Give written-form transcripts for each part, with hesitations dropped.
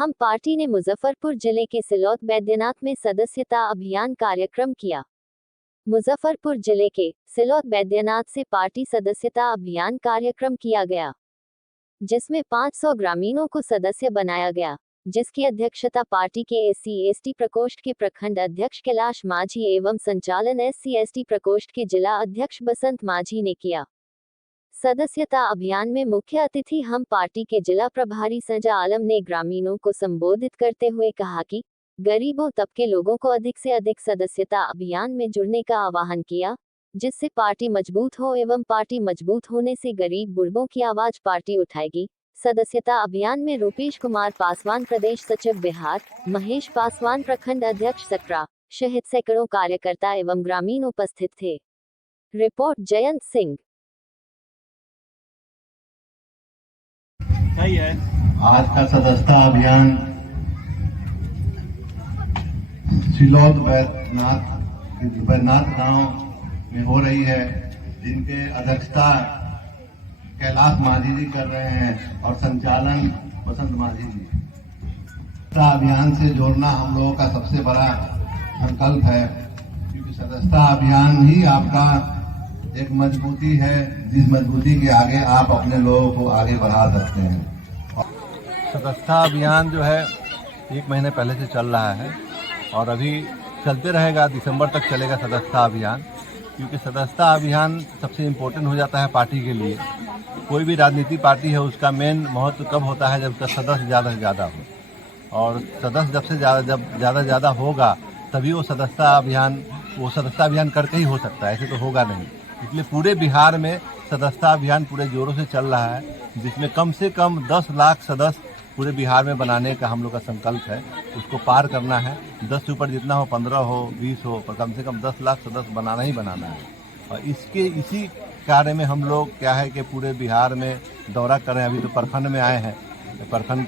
हम पार्टी ने मुजफ्फरपुर जिले के सिलौत बैद्यनाथ में सदस्यता अभियान कार्यक्रम किया। मुजफ्फरपुर जिले के सिलौत बैद्यनाथ से पार्टी सदस्यता अभियान कार्यक्रम किया गया, जिसमें 500 ग्रामीणों को सदस्य बनाया गया, जिसकी अध्यक्षता पार्टी के SC/ST प्रकोष्ठ के प्रखंड अध्यक्ष कैलाश माझी एवं संचालन SC/ST प्रकोष्ठ के जिला अध्यक्ष बसंत माझी ने किया। सदस्यता अभियान में मुख्य अतिथि हम पार्टी के जिला प्रभारी संजा आलम ने ग्रामीणों को संबोधित करते हुए कहा कि गरीबों तबके लोगों को अधिक से अधिक सदस्यता अभियान में जुड़ने का आह्वान किया, जिससे पार्टी मजबूत हो एवं पार्टी मजबूत होने से गरीब बुढ़बों की आवाज पार्टी उठाएगी। सदस्यता अभियान में रूपेश कुमार पासवान प्रदेश सचिव बिहार, महेश पासवान प्रखंड अध्यक्ष सकरा सहित सैकड़ों कार्यकर्ता एवं ग्रामीण उपस्थित थे। रिपोर्ट जयंत सिंह। आज का सदस्यता अभियान सिलौत बैद्यनाथ गांव में हो रही है, जिनके अध्यक्षता कैलाश माझी जी कर रहे हैं और संचालन बसंत माझी जी। सदस्यता अभियान से जोड़ना हम लोगों का सबसे बड़ा संकल्प है, क्योंकि सदस्यता अभियान ही आपका एक मजबूती है, जिस मजबूती के आगे आप अपने लोगों को आगे बढ़ा सकते हैं। सदस्यता अभियान जो है 1 महीने पहले से चल रहा है और अभी चलते रहेगा, दिसंबर तक चलेगा सदस्यता अभियान, क्योंकि सदस्यता अभियान सबसे इम्पोर्टेंट हो जाता है पार्टी के लिए। कोई भी राजनीतिक पार्टी है, उसका मेन महत्व कब होता है, जब तक सदस्य ज़्यादा से ज़्यादा हो, और सदस्य जब ज़्यादा होगा तभी वो सदस्यता अभियान करके ही हो सकता है, ऐसे तो होगा नहीं। इसलिए पूरे बिहार में सदस्यता अभियान पूरे जोरों से चल रहा है, जिसमें कम से कम 10 लाख सदस्य पूरे बिहार में बनाने का हम लोग का संकल्प है। उसको पार करना है, 10 से ऊपर जितना हो, 15 हो, 20 हो, पर कम से कम 10 लाख सदस्य बनाना ही बनाना है। और इसी कार्य में हम लोग क्या है कि पूरे बिहार में दौरा कर रहे हैं। अभी तो प्रखंड में आए हैं, प्रखंड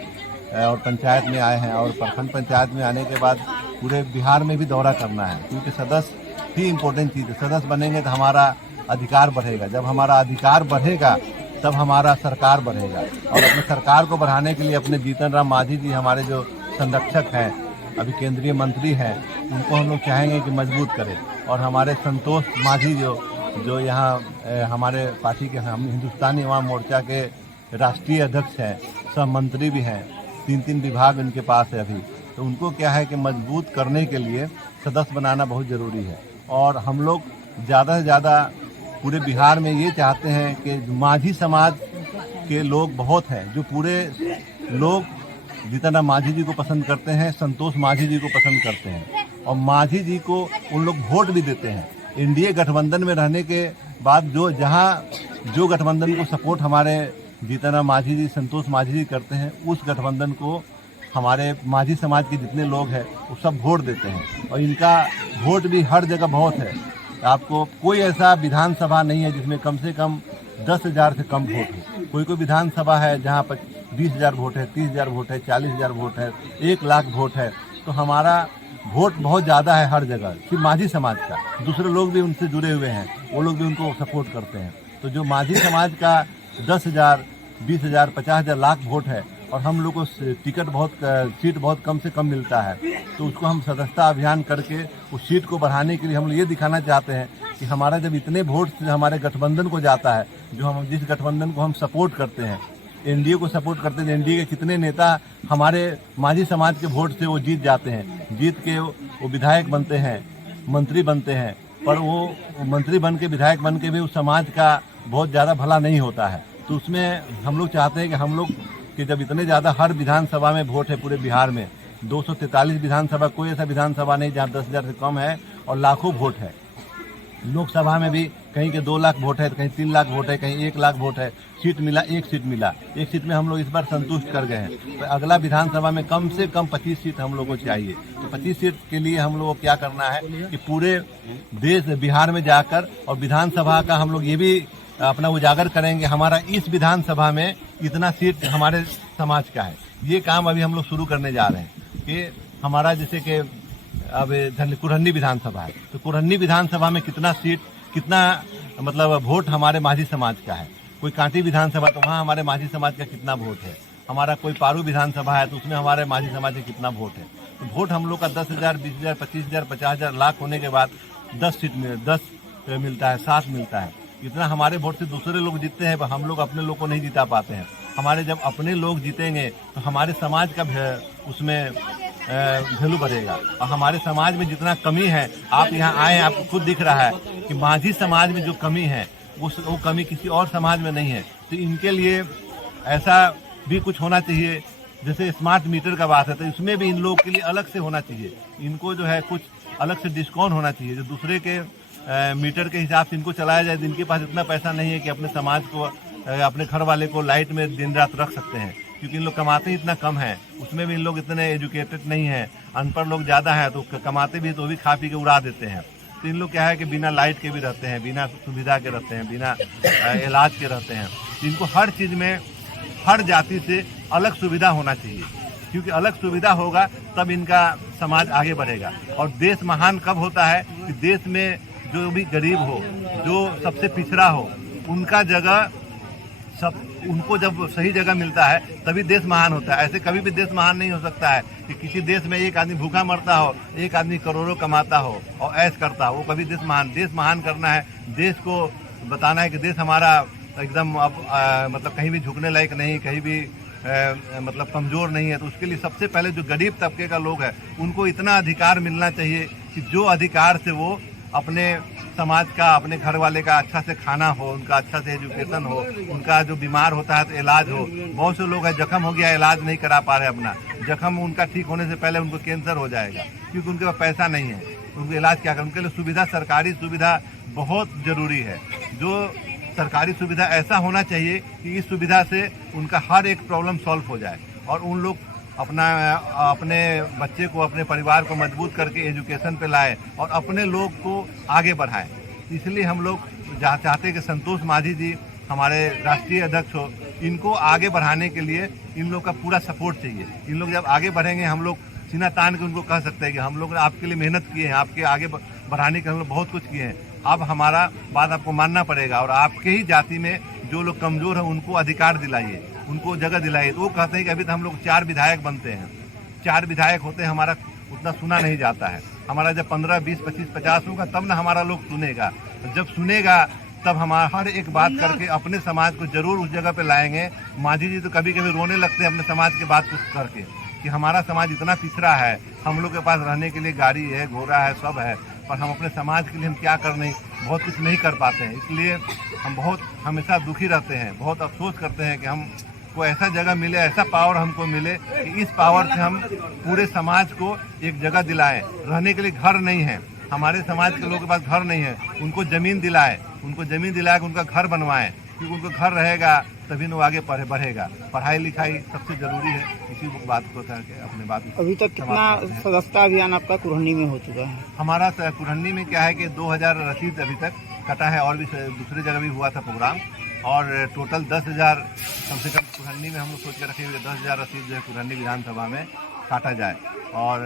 और पंचायत में आए हैं, और प्रखंड पंचायत में आने के बाद पूरे बिहार में भी दौरा करना है, क्योंकि सदस्य ही इम्पोर्टेंट चीज़ है। सदस्य बनेंगे तो हमारा अधिकार बढ़ेगा, जब हमारा अधिकार बढ़ेगा तब हमारा सरकार बढ़ेगा। और अपने सरकार को बढ़ाने के लिए अपने जीतन राम मांझी जी, हमारे जो संरक्षक हैं, अभी केंद्रीय मंत्री हैं, उनको हम लोग चाहेंगे कि मजबूत करें। और हमारे संतोष माझी जो यहाँ हमारे पार्टी के, हम हिंदुस्तानी अवाम मोर्चा के राष्ट्रीय अध्यक्ष हैं, सब मंत्री भी हैं, 3 विभाग उनके पास है अभी, तो उनको क्या है कि मजबूत करने के लिए सदस्य बनाना बहुत ज़रूरी है। और हम लोग ज़्यादा से ज़्यादा पूरे बिहार में ये चाहते हैं कि माझी समाज के लोग बहुत हैं, जो पूरे लोग जितना माझी जी को पसंद करते हैं, संतोष माझी जी को पसंद करते हैं, और माझी जी को उन लोग वोट भी देते हैं। एनडीए गठबंधन में रहने के बाद जो गठबंधन को सपोर्ट हमारे जितना माझी जी, संतोष माझी जी करते हैं, उस गठबंधन को हमारे माझी समाज के जितने लोग हैं वो सब वोट देते हैं। और इनका वोट भी हर जगह बहुत है। आपको कोई ऐसा विधानसभा नहीं है जिसमें कम से कम 10,000 से कम वोट हो। कोई विधानसभा है जहाँ पर 20,000 वोट है, 30,000 वोट है, 40,000 वोट है, 1 लाख वोट है। तो हमारा वोट बहुत ज़्यादा है हर जगह, सिर्फ माझी समाज का। दूसरे लोग भी उनसे जुड़े हुए हैं, वो लोग भी उनको सपोर्ट करते हैं। तो जो माझी समाज का 10,000, 20,000, 50,000, लाख वोट है, और हम लोग को सीट बहुत कम से कम मिलता है, तो उसको हम सदस्यता अभियान करके उस सीट को बढ़ाने के लिए हम लोग ये दिखाना चाहते हैं कि हमारा जब इतने वोट हमारे गठबंधन को जाता है, जिस गठबंधन को हम सपोर्ट करते हैं, एनडीए को सपोर्ट करते हैं, एनडीए के कितने नेता हमारे माझी समाज के वोट से वो जीत जाते हैं, जीत के वो विधायक बनते हैं, मंत्री बनते हैं, पर वो मंत्री बन के, विधायक बन के भी उस समाज का बहुत ज़्यादा भला नहीं होता है। तो उसमें हम लोग चाहते हैं कि हम लोग कि जब इतने ज़्यादा हर विधानसभा में वोट है पूरे बिहार में, 243 विधानसभा, कोई ऐसा विधानसभा नहीं जहाँ 10,000 से कम है, और लाखों वोट है। लोकसभा में भी कहीं के 2 लाख वोट है, कहीं 3 लाख वोट है, कहीं 1 लाख वोट है। सीट मिला, एक सीट में हम लोग इस बार संतुष्ट कर गए हैं। तो अगला विधानसभा में कम से कम 25 सीट हम लोग को चाहिए। तो 25 सीट के लिए हम लोग को क्या करना है कि पूरे देश बिहार में जाकर, और विधानसभा का हम लोग ये भी अपना उजागर करेंगे, हमारा इस विधानसभा में इतना सीट हमारे समाज का है। ये काम अभी हम लोग शुरू करने जा रहे हैं कि हमारा जैसे कि अब कुरहनी विधानसभा है, तो कुरहनी विधानसभा में कितना सीट, कितना मतलब वोट हमारे माझी समाज का है। कोई कांटी विधानसभा, तो वहाँ हमारे माझी समाज का कितना वोट है। हमारा कोई पारू विधानसभा है तो उसमें हमारे माझी समाज के कितना वोट है। तो वोट हम लोग का 10,000, 20,000, 25,000, 50,000 लाख होने के बाद 10 सीट में 10 मिलता है, 7 मिलता है। इतना हमारे वोट से दूसरे लोग जीतते हैं, हम लोग अपने लोग को नहीं जिता पाते हैं। हमारे जब अपने लोग जीतेंगे तो हमारे समाज का उसमें वैल्यू बढ़ेगा। और हमारे समाज में जितना कमी है, आप यहाँ आए हैं, आपको खुद दिख रहा है कि माझी समाज में जो कमी है वो कमी किसी और समाज में नहीं है। तो इनके लिए ऐसा भी कुछ होना चाहिए, जैसे स्मार्ट मीटर का बात है तो इसमें भी इन लोगों के लिए अलग से होना चाहिए। इनको जो है कुछ अलग से डिस्काउंट होना चाहिए, जो दूसरे के मीटर के हिसाब से इनको चलाया जाए। जिनके पास इतना पैसा नहीं है कि अपने समाज को, अपने घर वाले को लाइट में दिन रात रख सकते हैं, क्योंकि इन लोग कमाते ही इतना कम है। उसमें भी इन लोग इतने एजुकेटेड नहीं है, अनपढ़ लोग ज़्यादा है, तो कमाते भी तो भी खा पी के उड़ा देते हैं। तो इन लोग क्या है कि बिना लाइट के भी रहते हैं, बिना सुविधा के रहते हैं, बिना इलाज के रहते हैं। तो इनको हर चीज़ में हर जाति से अलग सुविधा होना चाहिए, क्योंकि अलग सुविधा होगा तब इनका समाज आगे बढ़ेगा। और देश महान कब होता है कि देश में जो भी गरीब हो, जो सबसे पिछड़ा हो, उनका जगह उनको जब सही जगह मिलता है तभी देश महान होता है। ऐसे कभी भी देश महान नहीं हो सकता है कि किसी देश में एक आदमी भूखा मरता हो, एक आदमी करोड़ों कमाता हो और ऐश करता हो, वो कभी देश महान करना है। देश को बताना है कि देश हमारा एकदम मतलब कहीं भी झुकने लायक नहीं, कहीं भी मतलब कमज़ोर नहीं है। तो उसके लिए सबसे पहले जो गरीब तबके का लोग है उनको इतना अधिकार मिलना चाहिए कि जो अधिकार से वो अपने समाज का, अपने घर वाले का अच्छा से खाना हो, उनका अच्छा से एजुकेशन हो, उनका जो बीमार होता है तो इलाज हो। बहुत से लोग हैं जख्म हो गया, इलाज नहीं करा पा रहे, अपना जख्म उनका ठीक होने से पहले उनको कैंसर हो जाएगा, क्योंकि उनके पास पैसा नहीं है। उनको इलाज क्या करें? उनके लिए सुविधा, सरकारी सुविधा बहुत ज़रूरी है। जो सरकारी सुविधा ऐसा होना चाहिए कि इस सुविधा से उनका हर एक प्रॉब्लम सॉल्व हो जाए और उन लोग अपने बच्चे को, अपने परिवार को मजबूत करके एजुकेशन पे लाए और अपने लोग को आगे बढ़ाएं। इसलिए हम लोग चाहते हैं कि संतोष माझी जी हमारे राष्ट्रीय अध्यक्ष हो, इनको आगे बढ़ाने के लिए इन लोग का पूरा सपोर्ट चाहिए। इन लोग जब आगे बढ़ेंगे, हम लोग सीना तान के उनको कह सकते हैं कि हम लोग ने आपके लिए मेहनत की है, आपके आगे बढ़ाने के हम लोग बहुत कुछ किए हैं। अब हमारा बात आपको मानना पड़ेगा और आपके ही जाति में जो लोग कमज़ोर हैं उनको अधिकार दिलाइए, उनको जगह दिलाइए। तो वो कहते हैं कि अभी तो हम लोग 4 विधायक बनते हैं, 4 विधायक होते हैं, हमारा उतना सुना नहीं जाता है। हमारा जब 15, 20, 25, 50 होगा तब ना हमारा लोग सुनेगा। जब सुनेगा तब हमारा हर एक बात करके अपने समाज को जरूर उस जगह पे लाएंगे। माझी जी तो कभी कभी रोने लगते हैं अपने समाज की बात कुछ करके कि हमारा समाज इतना पिछड़ा है, हम लोग के पास रहने के लिए गाड़ी है, घोड़ा है, सब है, पर हम अपने समाज के लिए हम क्या बहुत कुछ नहीं कर पाते हैं। इसलिए हम बहुत हमेशा दुखी रहते हैं, बहुत अफसोस करते हैं कि हमको ऐसा जगह मिले, ऐसा पावर हमको मिले कि इस पावर से हम पूरे समाज को एक जगह दिलाएं। रहने के लिए घर नहीं है, हमारे समाज के लोगों के पास घर नहीं है, उनको ज़मीन दिलाएं, कि उनका घर बनवाएं, क्योंकि उनको घर रहेगा तभी वो आगे बढ़ेगा। पढ़ाई लिखाई सबसे ज़रूरी है। इसी बात को करके अपने बात अभी तक कितना सदस्यता अभियान आपका कुरहनी में हो चुका है? हमारा कुरहनी में क्या है कि 2000 रसीद अभी तक कटा है और भी दूसरी जगह भी हुआ था प्रोग्राम, और टोटल 10,000 कम से कम कुरहनी में हम लोग सोच के रखे हुए 10,000 रसीद जो है कुरहनी विधानसभा में काटा जाए। और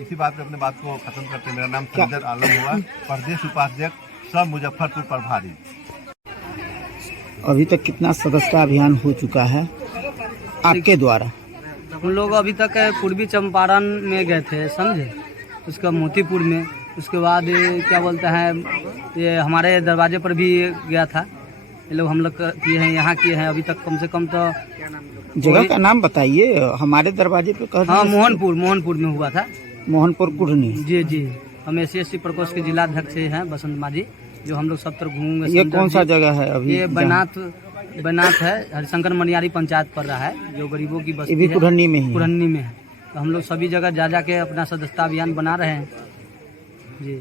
इसी बात पे अपने बात को खत्म करते, मेरा नाम संजय आलम हुआ, प्रदेश उपाध्यक्ष सब मुजफ्फरपुर प्रभारी। अभी तक कितना सदस्यता अभियान हो चुका है आपके द्वारा? हम लोग अभी तक पूर्वी चंपारण में गए थे, समझे, उसका मोतीपुर में, उसके बाद क्या बोलते हैं ये हमारे दरवाजे पर भी गया था। ये लोग हम लोग किए हैं, यहाँ किए हैं। अभी तक कम से कम तो जगह का नाम बताइए। हमारे दरवाजे पे कह? हाँ, मोहनपुर में हुआ था। मोहनपुर कुरहनी। जी हम SC प्रकोष्ठ के जिलाध्यक्ष हैं बसंत माझी, जो हम लोग सब तरफ घूमेंगे। ये कौन सा जगह है अभी? ये बैनाथ है, हरिशंकर मनियारी पंचायत पड़ रहा है, जो गरीबों की बस्ती है, कुरहनी में ही कुरहनी में है। तो हम लोग सभी जगह जा के अपना सदस्यता अभियान बना रहे हैं जी।